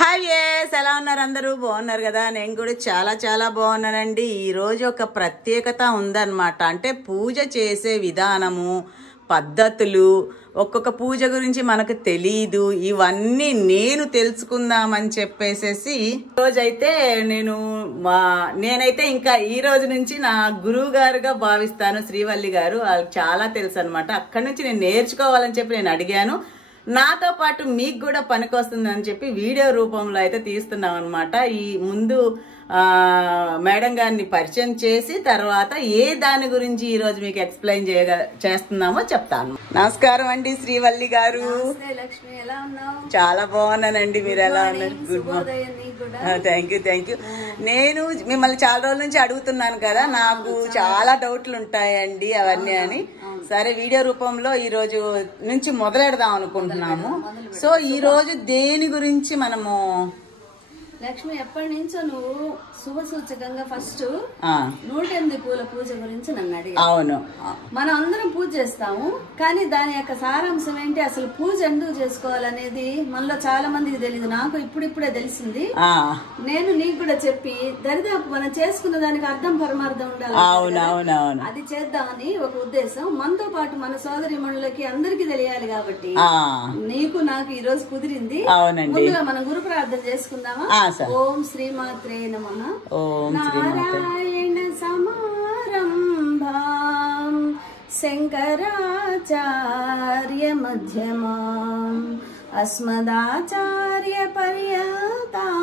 Hi yes ఎలా ఉన్నారు అందరూ బాగున్నారు కదా నేను కూడా చాలా చాలా బాగున్నానండి ఈరోజు ఒక ప్రత్యేకత ఉందన్నమాట అంటే పూజ చేసే విధానము పద్ధతులు ఒక్కొక్క పూజ గురించి మనకు తెలీదు ఇవన్నీ నేను తెలుసుకుందామని చెప్పేసేసి రోజైతే నేనైతే ఇంకా ఈ రోజు నుంచి నా గురువు గారుగా భావిస్తాను శ్రీవల్లి గారు వాళ్ళకి చాలా తెలుసు అనమాట అక్కడి నుంచి నేను నేర్చుకోవాలని చెప్పి నేను అడిగాను నాతో పాటు మీకు కూడా పనికొస్తుందని చెప్పి వీడియో రూపంలో అయితే తీస్తున్నాం అనమాట ఈ ముందు మేడం గారిని పరిచయం చేసి తర్వాత ఏ దాని గురించి ఈ రోజు మీకు ఎక్స్ప్లెయిన్ చేస్తున్నామో చెప్తాను నమస్కారం అండి శ్రీవల్లి గారు చాలా బాగున్నానండి మీరు ఎలా ఉన్నారు గుడ్ మార్నింగ్ థ్యాంక్ యూ నేను మిమ్మల్ని చాలా రోజుల నుంచి అడుగుతున్నాను కదా నాకు చాలా డౌట్లు ఉంటాయండి అవన్నీ అని సరే వీడియో రూపంలో ఈ రోజు నుంచి మొదలెడదాం అనుకుంటున్నాము సో ఈ రోజు దేని గురించి మనము లక్ష్మి ఎప్పటి నుంచో నువ్వు శుభ సూచకంగా ఫస్ట్ 108 పూల పూజ గురించి నన్ను అడిగా. అవును మనం అందరం పూజ చేస్తాము కానీ దాని యొక్క సారాంశం ఏంటి అసలు పూజ ఎందుకు చేసుకోవాలనేది మనలో చాలా మందికి తెలియదు నాకు ఇప్పుడిప్పుడే తెలిసింది నేను నీకు కూడా చెప్పి దరిదాపు మనం చేసుకున్న దానికి అర్థం పరమార్థం ఉండాలి అది చేద్దామని ఒక ఉద్దేశం మనతో పాటు మన సోదరి మనులకి అందరికి తెలియాలి కాబట్టి నీకు నాకు ఈ రోజు కుదిరింది ముందుగా మనం గురు ప్రార్థన చేసుకుందామా ఓం శ్రీమాత్రే నమః నారాయణ సమారంభాం శంకరాచార్య మధ్యమాం అస్మదాచార్య పర్యంతాం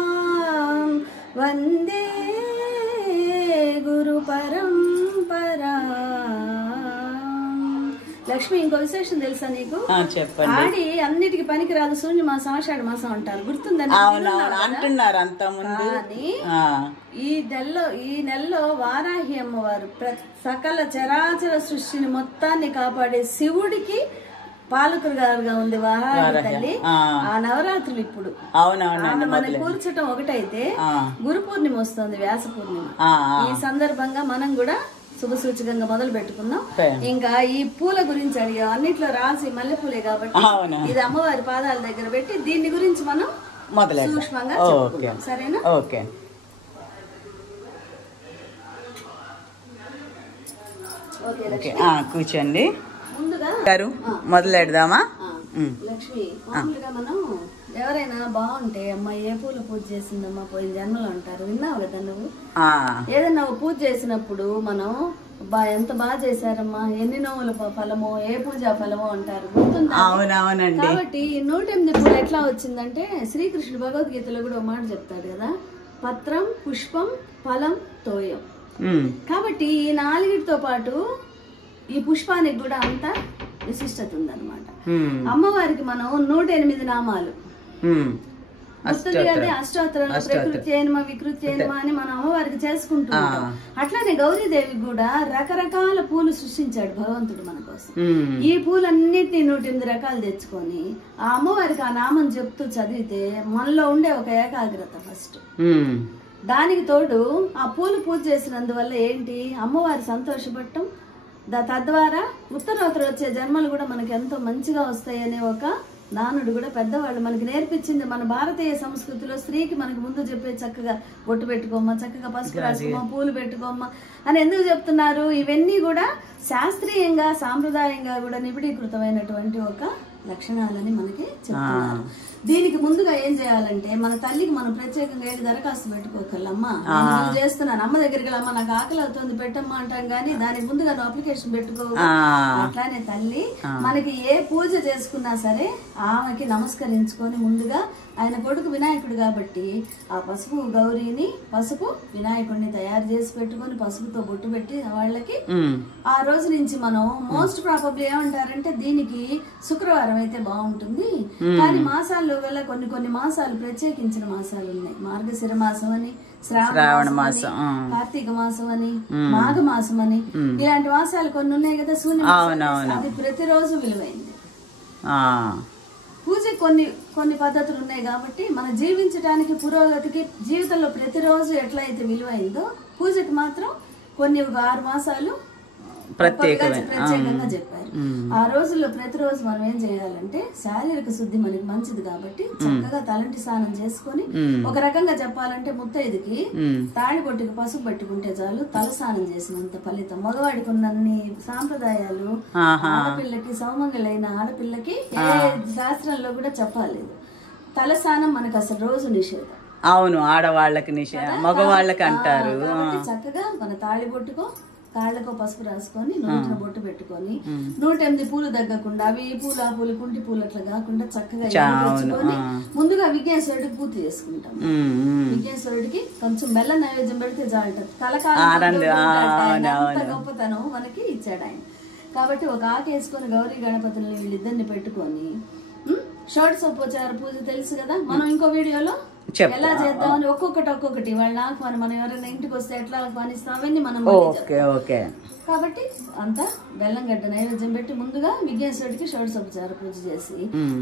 వందే గురు పరంపరా. లక్ష్మి ఇంకో విశేషం తెలుసా నీకు ఆడి అన్నిటికి పనికి రాదు శూన్య మాసం ఆషాఢ మాసం అంటారు గుర్తుందని అంటున్నారు అంత ముందు ఈ నెలలో వారాహి అమ్మవారు సకల చరాచర సృష్టిని మొత్తాన్ని కాపాడే శివుడికి పాలకురు గారుగా ఉంది వారాహి తల్లి. ఆ నవరాత్రులు ఇప్పుడు మనం కూర్చటం ఒకటైతే గురు పూర్ణిమ వస్తుంది వ్యాస పూర్ణిమ ఈ సందర్భంగా మనం కూడా శుభ సూచకంగా మొదలు పెట్టుకుందాం. ఇంకా ఈ పూల గురించి అడిగా అన్నిట్లో రాసి మల్లెపూలే కాబట్టి ఇది అమ్మవారి పాదాల దగ్గర పెట్టి దీని గురించి మనం సూక్ష్మంగా చెప్పుకుందాం సరేనా. ఓకే కూర్చోండి ముందుగా గారు మొదలెడదామా. లక్ష్మి మామూలుగా మనం ఎవరైనా బాగుంటే అమ్మ ఏ పూలు పూజ చేసిందమ్మా పోయిన జన్మలో అంటారు విన్నావు కదా నువ్వు. ఏదైనా పూజ చేసినప్పుడు మనం ఎంత బాగా చేశారమ్మా ఎన్ని నోవుల ఫలమో ఏ పూజ ఫలమో అంటారు గుర్తుందా. కాబట్టి 108 పూలు ఎట్లా వచ్చిందంటే శ్రీకృష్ణుడు భగవద్గీతలో కూడా ఒక మాట చెప్తాడు కదా పత్రం పుష్పం ఫలం తోయం. కాబట్టి ఈ 4తో పాటు ఈ పుష్పానికి కూడా అంత విశిష్టత ఉందన్నమాట. అమ్మవారికి మనం 108 నామాలు అష్టోత్తరం ప్రకృతి అయినమా వికృతి అయినమా అని మనం అమ్మవారికి చేసుకుంటున్నాం. అట్లానే గౌరీదేవికి కూడా రకరకాల పూలు సృష్టించాడు భగవంతుడు మన కోసం. ఈ పూలన్నిటినీ 108 రకాలు తెచ్చుకొని ఆ అమ్మవారికి ఆ నామం చెప్తూ చదివితే మనలో ఉండే ఒక ఏకాగ్రత ఫస్ట్. దానికి తోడు ఆ పూలు పూజ చేసినందువల్ల ఏంటి అమ్మవారి సంతోషపడటం తద్వారా ఉత్తరోత్తర వచ్చే జన్మలు కూడా మనకి ఎంతో మంచిగా వస్తాయనే ఒక నానుడు కూడా పెద్దవాళ్ళు మనకి నేర్పించింది. మన భారతీయ సంస్కృతిలో స్త్రీకి మనకి ముందు చెప్పే చక్కగా బొట్టు పెట్టుకోమ్మా చక్కగా పసుపు రాసుకోమ్మా పూలు పెట్టుకోమ్మా అని ఎందుకు చెప్తున్నారు. ఇవన్నీ కూడా శాస్త్రీయంగా సాంప్రదాయంగా కూడా నిబిడీకృతమైనటువంటి ఒక లక్షణాలని మనకి చెప్తున్నారు. దీనికి ముందుగా ఏం చేయాలంటే మన తల్లికి మనం ప్రత్యేకంగా ఏది దరఖాస్తు పెట్టుకోకల్లమ్మా నేను చేస్తున్నాను అమ్మ దగ్గరికి వెళ్ళమ్మా నాకు ఆకలి అవుతుంది పెట్టమ్మా అంటాం గానీ దానికి ముందుగా నువ్వు అప్లికేషన్ పెట్టుకో. అట్లానే తల్లి మనకి ఏ పూజ చేసుకున్నా సరే ఆమెకి నమస్కరించుకొని ముందుగా ఆయన కొడుకు వినాయకుడు కాబట్టి ఆ పసుపు గౌరీని పసుపు వినాయకుడిని తయారు చేసి పెట్టుకొని పసుపుతో బొట్టు పెట్టి వాళ్ళకి ఆ రోజు నుంచి మనం మోస్ట్ ప్రాబబ్లీ ఏమంటారంటే దీనికి శుక్రవారం అయితే బాగుంటుంది కానీ మాసాల్లో గల కొన్ని మాసాలు ప్రత్యేకించిన మాసాలు ఉన్నాయి. మార్గశిర మాసం అని శ్రావణ మాసం కార్తీక మాసం అని మాఘ మాసం అని ఇలాంటి మాసాలు కొన్ని ఉన్నాయి కదా శూన్య అది ప్రతిరోజు విలువైంది. పూజ కొన్ని పద్ధతులు ఉన్నాయి కాబట్టి మన జీవించడానికి పురోగతికి జీవితంలో ప్రతిరోజు ఎట్లయితే విలువైందో పూజకి మాత్రం కొన్ని 6 మాసాలు ప్రత్యేకంగా చెప్పారు. ఆ రోజుల్లో ప్రతిరోజు మనం ఏం చేయాలంటే శారీరక శుద్ధి మనకి మంచిది కాబట్టి చక్కగా తలంటి స్నానం చేసుకొని, ఒక రకంగా చెప్పాలంటే ముత్తైదుకి తాళిబొట్టుకి పసుపు పెట్టుకుంటే చాలు తల స్నానం చేసినంత ఫలితం. మగవాడికి ఉన్నన్ని సాంప్రదాయాలు ఆడపిల్లకి, సౌమంగళైన ఆడపిల్లకి ఏ శాస్త్రంలో కూడా చెప్పలేదు. తల స్నానం మనకు అసలు రోజు నిషేధం. అవును, ఆడవాళ్ళకి నిషేధం, మగవాళ్ళకి అంటారు. చక్కగా మన తాళిబొట్టుకో కాళ్ళకో పసుపు రాసుకొని నూనె బొట్టు పెట్టుకొని 108 పూలు తగ్గకుండా అవి ఈ పూలు ఆ పూలు కుంటి పూలు అట్లా కాకుండా చక్కగా తెచ్చుకొని ముందుగా విఘ్నేశ్వరుడికి పూర్తి చేసుకుంటాం. విఘ్నేశ్వరుడికి కొంచెం బెల్లం నైవేద్యం పెడితే చాలుంటది. కలకాలం గొప్పతనం మనకి ఇచ్చాడు ఆయన. కాబట్టి ఒక ఆకు వేసుకొని గౌరీ గణపతుల్ని వీళ్ళిద్దరిని పెట్టుకొని షోడశోపచార పూజ తెలుసు కదా, మనం ఇంకో వీడియోలో ఎలా చేద్దామని ఒక్కొక్కటి వాళ్ళ ఆహ్వానం, మనం ఎవరైనా ఇంటికి వస్తే ఎట్లా ఆహ్వానిస్తాం అవన్నీ మనం. కాబట్టి అంతా బెల్లం గడ్డ నైవేద్యం పెట్టి ముందుగా విఘ్నేశ్వరుడికి షోడశోపచార పూజ చేసి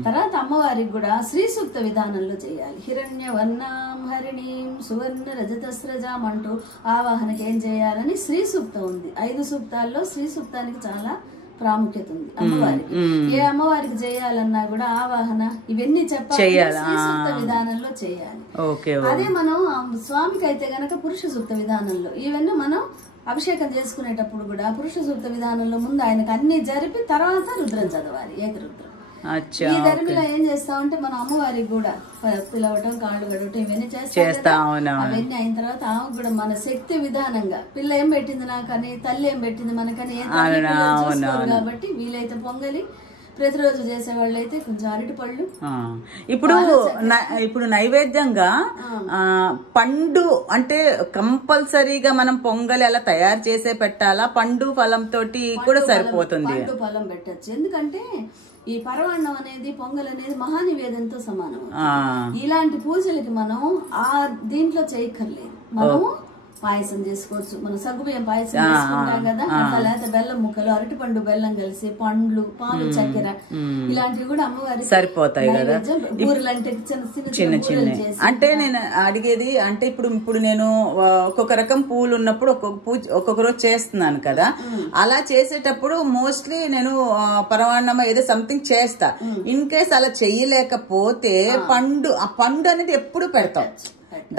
తర్వాత అమ్మవారికి కూడా శ్రీ సూక్త విధానంలో చేయాలి. హిరణ్య వర్ణాం హరిణీం సువర్ణ రజతస్రజాం అంటూ ఆవాహనకి ఏం చేయాలని శ్రీ సూక్తం ఉంది. 5 సూక్తాల్లో శ్రీ సూక్తానికి చాలా ప్రాముఖ్యత ఉంది అమ్మవారికి. ఏ అమ్మవారికి చేయాలన్నా కూడా ఆవాహన ఇవన్నీ చెప్పాలి, శ్రీ సూక్త విధానంలో చేయాలి. అదే మనం స్వామికి అయితే గనక పురుష సూక్త విధానంలో ఇవన్నీ మనం అభిషేకం చేసుకునేటప్పుడు కూడా పురుష సూక్త విధానంలో ముందు ఆయనకు అన్ని జరిపి తర్వాత రుద్రం చదవాలి, ఏకరుద్రం. ఈ ధర్మిలో ఏం చేస్తామంటే మనం అమ్మవారికి కూడా పిలవటం, కాళ్ళు కడవటం ఇవన్నీ చేస్తాం. అవన్నీ అయిన తర్వాత ఆమెకు కూడా మన శక్తి విధానంగా పిల్ల ఏం పెట్టింది నాకని, తల్లి ఏం పెట్టింది మనకని చూసుకోరు కాబట్టి వీలైతే పొంగలి, ప్రతిరోజు చేసేవాళ్ళు అయితే కొంచెం అరటి పళ్ళు. ఇప్పుడు నైవేద్యంగా పండు అంటే కంపల్సరీగా మనం పొంగలి అలా తయారు చేసే పెట్టాలా, పండు ఫలం తోటి కూడా సరిపోతుంది? పండు ఫలం పెట్టచ్చు. ఎందుకంటే ఈ పరవాన్నం అనేది పొంగల్ అనేది మహానివేదంతో సమానం. ఇలాంటి పూజలకి మనం ఆ దీంట్లో చేయక్కర్లేదు, మనము పాయసం చేసుకోవచ్చు. మనం సగ్గుబియ్యం పాయసం చేసుకుంటాం కదా, అట్లా లేకపోతే బెల్లం ముక్కలు, అరటిపండు బెల్లం కలిసి, పండ్లు, పాలు, చక్కెర ఇలాంటివి కూడా అమ్మవారికి సరిపోతాయి కదా. ఊర్లంటే చిన్న చిన్న. అంటే నేను అడిగేది అంటే ఇప్పుడు నేను ఒక్కొక్క రకం పూలు ఉన్నప్పుడు ఒక్కొక్క రోజు చేస్తున్నాను కదా, అలా చేసేటప్పుడు మోస్ట్లీ నేను పరమాన్నం ఏదో సంథింగ్ చేస్తా. ఇన్ కేస్ అలా చెయ్యలేకపోతే ఆ పండు అనేది ఎప్పుడు పెడతాం,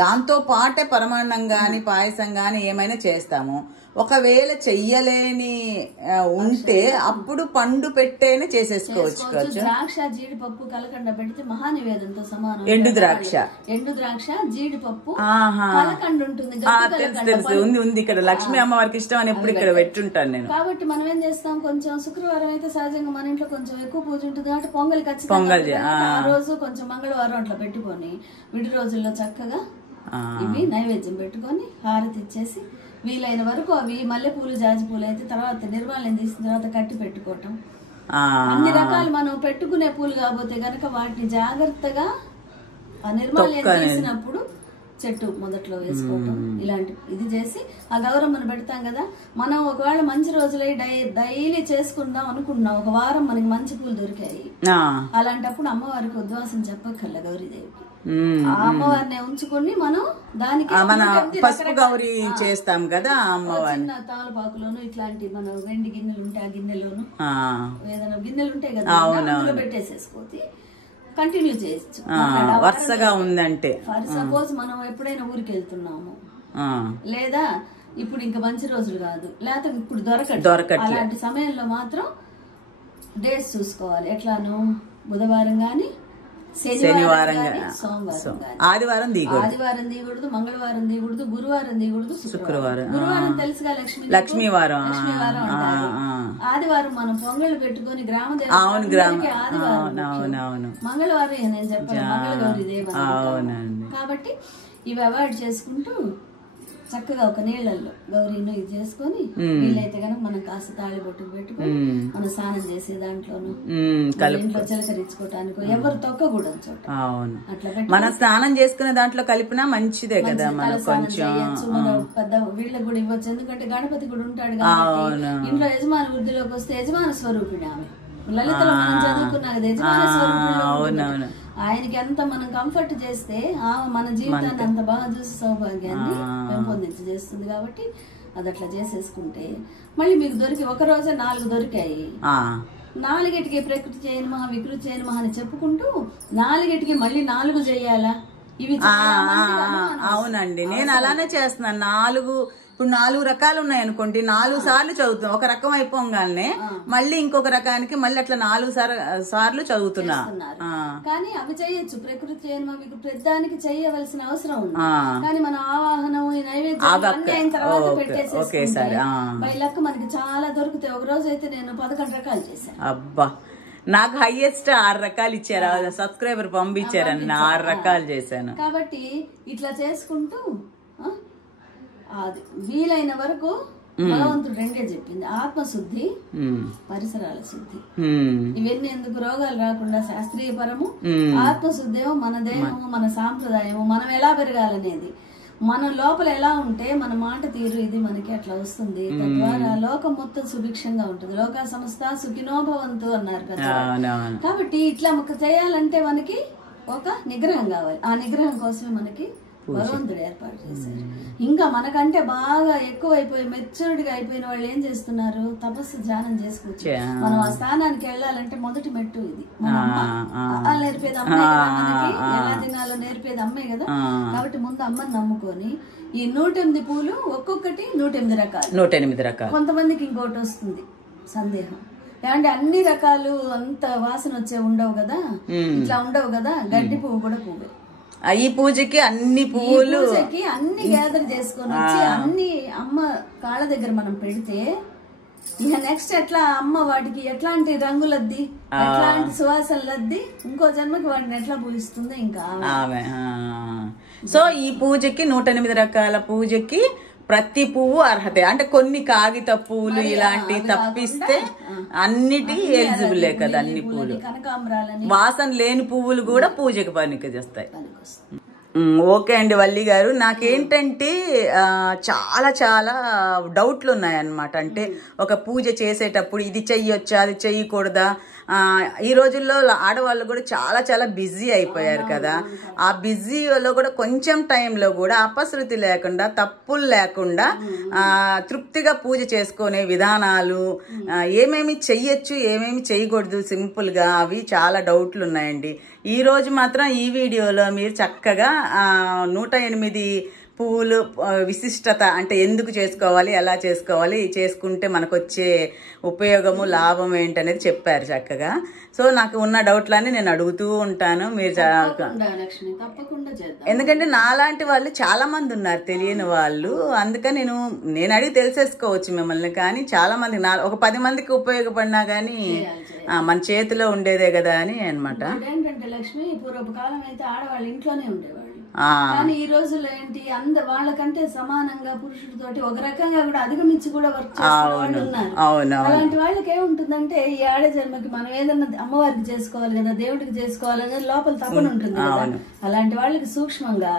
దాంతో పాటే పరమాన్నం గాని పాయసం గాని ఏమైనా చేస్తాము. ఒకవేళ చెయ్యలేని ఉంటే అప్పుడు పండు పెట్టేనే చేసేసుకోవచ్చు. ద్రాక్ష, జీడిపప్పు, కలకండ పెడితే మహానివేదంతో సమానం. ఎండు ద్రాక్ష, జీడిపప్పు, కలకండ ఉంటుంది. తెలుసు, ఉంది ఇక్కడ లక్ష్మీ అమ్మవారికి ఇష్టం అని ఎప్పుడు ఇక్కడ పెట్టుంటాను నేను. కాబట్టి మనం ఏం చేస్తాం, కొంచెం శుక్రవారం అయితే సహజంగా మన ఇంట్లో కొంచెం ఎక్కువ పూజ ఉంటుంది కాబట్టి పొంగల్ ఖచ్చితంగా ఆ రోజు కొంచెం మంగళవారం అట్లా పెట్టుకొని విడి రోజుల్లో చక్కగా ఇవి నైవేద్యం పెట్టుకొని హారతి ఇచ్చేసి వీలైన వరకు అవి మల్లెపూలు, జాజి పూలు అయితే తర్వాత నిర్మాల్యం తీసిన తర్వాత కట్టి పెట్టుకోవటం. అన్ని రకాలు మనం పెట్టుకునే పూలు కాకపోతే గనక వాటిని జాగ్రత్తగా ఆ నిర్మాల్యం తీసినప్పుడు చెట్టు మొదట్లో వేసుకోవటం ఇలాంటి ఇది చేసి ఆ గౌరమ్మను పెడతాం కదా. మనం ఒకవేళ మంచి రోజులై డైలీ చేసుకుందాం అనుకుంటున్నాం, ఒక వారం మనకి మంచి పూలు దొరికాయి, అలాంటప్పుడు అమ్మవారికి ఉద్వాసం చెప్పక్కర్లే గౌరీదేవికి. ఆ అమ్మవారిని ఉంచుకొని మనం దానికి పసుపు గౌరీ చేస్తాం కదా, చిన్న తాళపాకులోను ఇట్లాంటి మన వెండి గిన్నెలు ఉంటే ఆ గిన్నెలోను ఏదైనా గిన్నెలు ఉంటాయి కదా అందులో పెట్టేసేసుకోవచ్చు, కంటిన్యూ చేయొచ్చు వరుసగా ఉందంటే. ఫర్ సపోజ్ మనం ఎప్పుడైనా ఊరికి వెళ్తున్నాము లేదా ఇప్పుడు ఇంకా మంచి రోజులు కాదు లేకపోతే ఇప్పుడు దొరకదు, అలాంటి సమయంలో మాత్రం డేస్ చూసుకోవాలి. ఎట్లాను బుధవారం గాని, శనివారం గాని, సోమవారం గాని, ఆదివారం తీయకూడదు, మంగళవారం తీయకూడదు, గురువారం తీయకూడదు, శుక్రవారం. గురువారం తెలుసుగా లక్ష్మీవారం అంటారు. ఆదివారం మనం పొంగళ్ళు పెట్టుకుని గ్రామ దేవతకి ఆదివారం, మంగళవారం నేను చెప్పాను మంగళగౌరి దేవ. కాబట్టి ఇవి అవాయిడ్ చేసుకుంటూ చక్కగా ఒక నీళ్ళల్లో గౌరీను ఇది చేసుకొని వీళ్ళైతే కనుక మనం కాస్త తాళిబొట్టు పెట్టుకొని మనం స్నానం చేసే దాంట్లోను ఇంట్లో చిలకరించుకోవటానికి ఎవరు తొక్కకూడదు చోట అట్లా మనం స్నానం చేసుకునే దాంట్లో కలిపినా మంచిదే కదా. పెద్ద వీళ్ళకి కూడా ఇవ్వచ్చు, ఎందుకంటే గణపతి కూడా ఉంటాడు కాబట్టి ఇంట్లో యజమాని వృద్ధిలోకి వస్తే యజమాన స్వరూపిణి ఆమె. లలితలో మనం చదువుకున్నా కదా యజమాన స్వరూపిణి, ఆయనకి ఎంత మనం కంఫర్ట్ చేస్తే ఆమె మన జీవితాన్ని అంత బాగా చూసి సౌభాగ్యాన్ని పెంపొందించి చేస్తుంది. కాబట్టి అది అట్లా చేసేసుకుంటే మళ్ళీ మీకు దొరికి ఒక రోజే 4 దొరికాయి. 4టికి ప్రకృతి చేయను మహా వికృతి చేయను మహా అని చెప్పుకుంటూ 4టికి మళ్ళీ 4 చేయాలా? ఇవి అవునండి, నేను అలానే చేస్తున్నాను. 4 ఇప్పుడు 4 రకాలు ఉన్నాయి అనుకోండి, 4 సార్లు చదువుతున్నా. ఒక రకం అయిపోగానే మళ్ళీ ఇంకొక రకానికి మళ్ళీ అట్లా 4 సార్లు చదువుతున్నా. కానీ అవి చేయొచ్చు, ప్రకృతి చేయను ప్రతిదానికి చేయవలసిన అవసరం ఉంది. కానీ మన ఆవాహనం నైవేద్యం అన్ని అయిన తర్వాత పెట్టేసేసుకుంటే బై లక్ మనకి చాలా దొరుకుతాయి. ఒక రోజు అయితే నేను 11 రకాలు చేశాను. అబ్బా, నాకు హైయెస్ట్ 6 రకాలు ఇచ్చారు, సబ్స్క్రైబర్ పంపించారని 6 రకాలు చేశాను. కాబట్టి ఇట్లా చేసుకుంటూ అది వీలైన వరకు భగవంతుడు 2 చెప్పింది, ఆత్మశుద్ధి, పరిసరాల శుద్ధి. ఇవన్నీ ఎందుకు? రోగాలు రాకుండా శాస్త్రీయ పరము. ఆత్మశుద్ధి ఏమో మన దేహము, మన సాంప్రదాయము, మనం ఎలా పెరగాలనేది. మన లోపల ఎలా ఉంటే మన మాట తీరు ఇది మనకి అట్లా వస్తుంది. తద్వారా లోకం మొత్తం సుభిక్షంగా ఉంటుంది. లోక సంస్థ సుఖినోభవంతు అన్నారు కదా. కాబట్టి ఇట్లా చేయాలంటే మనకి ఒక నిగ్రహం కావాలి. ఆ నిగ్రహం కోసమే మనకి భగవంతుడు ఏర్పాటు చేశారు. ఇంకా మనకంటే బాగా ఎక్కువైపోయి మెచ్యూరిటీగా అయిపోయిన వాళ్ళు ఏం చేస్తున్నారు? తపస్సు ధ్యానం చేసుకోవచ్చు. మనం ఆ స్థానానికి వెళ్ళాలంటే మొదటి మెట్టు ఇది. మన అమ్మ నేర్పేది అమ్మే కదా, మనకి ఎలా తినాలో నేర్పేది అమ్మే కదా. కాబట్టి ముందు అమ్మని నమ్ముకొని ఈ 108 పూలు ఒక్కొక్కటి 108 రకాలు. 108 రకాలు. కొంతమందికి ఇంకోటి వస్తుంది సందేహం, అంటే అన్ని రకాలు అంత వాసన వచ్చే ఉండవు కదా, ఇట్లా ఉండవు కదా. గడ్డి పువ్వు కూడా పువ్వే. ఈ పూజకి అన్ని పువ్వులు అన్ని గ్యాదర్ చేసుకొని వచ్చి అన్ని అమ్మ కాళ్ళ దగ్గర మనం పెడితే ఇక నెక్స్ట్ ఎట్లా అమ్మ వాటికి ఎట్లాంటి రంగులద్ది, ఎట్లాంటి సువాసనలద్ది, ఇంకో జన్మకి వాటిని ఎట్లా పూజిస్తుందో ఇంకా. సో ఈ పూజకి 108 రకాల పూజకి ప్రతి పువ్వు అర్హత. అంటే కొన్ని కాగిత పువ్వులు ఇలాంటి తప్పిస్తే అన్నిటి ఎలిజిబుల్ కదా. అన్ని పువ్వులు, వాసన లేని పువ్వులు కూడా పూజకి పనికి చేస్తాయి. ఓకే అండి వల్లి గారు, నాకేంటంటే చాలా చాలా డౌట్లు ఉన్నాయన్నమాట. అంటే ఒక పూజ చేసేటప్పుడు ఇది చెయ్యొచ్చా, అది చెయ్యకూడదా. ఈ రోజుల్లో ఆడవాళ్ళు కూడా చాలా చాలా బిజీ అయిపోయారు కదా. ఆ బిజీలో కూడా కొంచెం టైంలో కూడా అపశృతి లేకుండా, తప్పులు లేకుండా తృప్తిగా పూజ చేసుకునే విధానాలు, ఏమేమి చెయ్యొచ్చు ఏమేమి చేయకూడదు సింపుల్గా, అవి చాలా డౌట్లు ఉన్నాయండి. ఈ రోజు మాత్రం ఈ వీడియోలో మీరు చక్కగా 108 పువ్వులు విశిష్టత, అంటే ఎందుకు చేసుకోవాలి, ఎలా చేసుకోవాలి, చేసుకుంటే మనకు వచ్చే ఉపయోగము లాభం ఏంటనేది చెప్పారు చక్కగా. సో నాకు ఉన్న డౌట్లన్నీ నేను అడుగుతూ ఉంటాను. మీరు ఎందుకంటే నాలాంటి వాళ్ళు చాలా మంది ఉన్నారు తెలియని వాళ్ళు, అందుకని నేను అడిగి తెలిసేసుకోవచ్చు మిమ్మల్ని. కానీ చాలా మంది ఒక 10 మందికి ఉపయోగపడినా కానీ మన చేతిలో ఉండేదే కదా అని అన్నమాట. ఏంటంటే లక్ష్మి, పూర్వకాలం అయితే ఆడవాళ్ళు ఇంట్లోనే ఉండేవాళ్ళు. కానీ ఈ రోజుల్లో ఏంటి, వాళ్ళకంటే సమానంగా పురుషుడితోటి ఒక రకంగా కూడా అధిగమించి కూడా వర్క్ చేసే వాళ్ళు ఉన్నారు. అలాంటి వాళ్ళకి ఏముంటుందంటే, ఈ ఆడ జన్మకి మనం ఏదన్నా అమ్మవారికి చేసుకోవాలి కదా, దేవుడికి చేసుకోవాలి అనేది లోపల తపన ఉంటుంది కదా. అలాంటి వాళ్ళకి సూక్ష్మంగా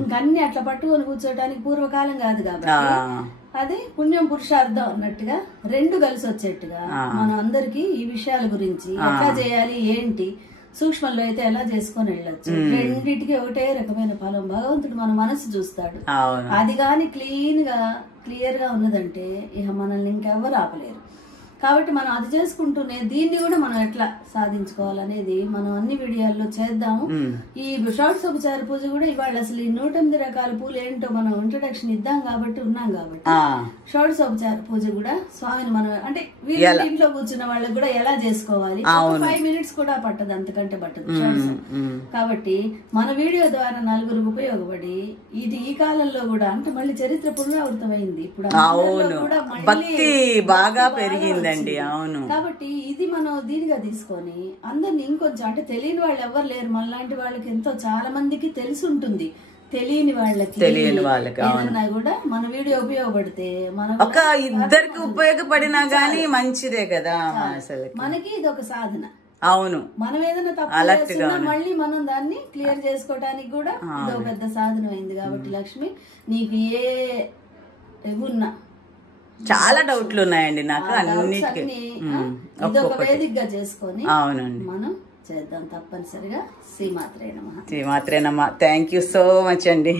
ఇంకన్ని అట్లా పట్టుకొని కూర్చోటానికి పూర్వకాలం కాదు కాబట్టి అది పుణ్యం పురుషార్థం అన్నట్టుగా 2 కలిసి వచ్చేట్టుగా మనం అందరికి ఈ విషయాల గురించి ఎట్లా చేయాలి ఏంటి, సూక్ష్మంలో అయితే ఎలా చేసుకొని వెళ్ళొచ్చు, రెండిటికి ఒకటే రకమైన ఫలం భగవంతుడు మన మనసు చూస్తాడు. అది గాని క్లియర్ గా ఉన్నదంటే ఇక మనల్ని ఇంకెవ్వరు ఆపలేరు. కాబట్టి మనం అది చేసుకుంటూనే దీన్ని కూడా మనం ఎట్లా సాధించుకోవాలనేది మనం అన్ని వీడియోల్లో చేద్దాము. ఈ షోడశోపచార పూజ కూడా ఇవాళ అసలు ఈ 108 రకాల పూలు ఏంటో మనం ఇంట్రొడక్షన్ ఇద్దాం కాబట్టి ఉన్నాం కాబట్టి షోడశోపచార పూజ కూడా స్వామిని మనం అంటే వీళ్ళ ఇంట్లో కూర్చున్న వాళ్ళకి కూడా ఎలా చేసుకోవాలి, 5 minutes కూడా పట్టదు, అంతకంటే పట్టదు షోడశం. కాబట్టి మన వీడియో ద్వారా 4 ఉపయోగపడి ఇది ఈ కాలంలో కూడా అంటే మళ్ళీ చరిత్ర పునరావృతమైంది. ఇప్పుడు భక్తి బాగా పెరిగింది. కాబట్టి ఇది మనం దీనిగా తీసుకొని అందరిని ఇంకొంచెం అంటే తెలియని వాళ్ళు ఎవరు లేరు, మనలాంటి వాళ్ళకి ఎంతో చాలా మందికి తెలిసి ఉంటుంది. తెలియని వాళ్ళకి ఏదన్నా కూడా మన వీడియో ఉపయోగపడితే ఒక ఇద్దరికి ఉపయోగపడినా గానీ మంచిదే కదా. మనకి ఇది ఒక సాధన. అవును, మనం ఏదైనా తప్పు మళ్ళీ మనం దాన్ని క్లియర్ చేసుకోవడానికి కూడా ఇది ఒక పెద్ద సాధన అయింది. కాబట్టి లక్ష్మి, నీకు ఏ ఉన్నా చాలా డౌట్లు ఉన్నాయండి నాకు అన్నిటికీ. ఇదొక వేదికగా చేసుకొని అవునండి మనం చేద్దాం తప్పనిసరిగా. శ్రీమాత్రే నమః. శ్రీమాత్రే నమః. థ్యాంక్ యూ సో మచ్ అండి.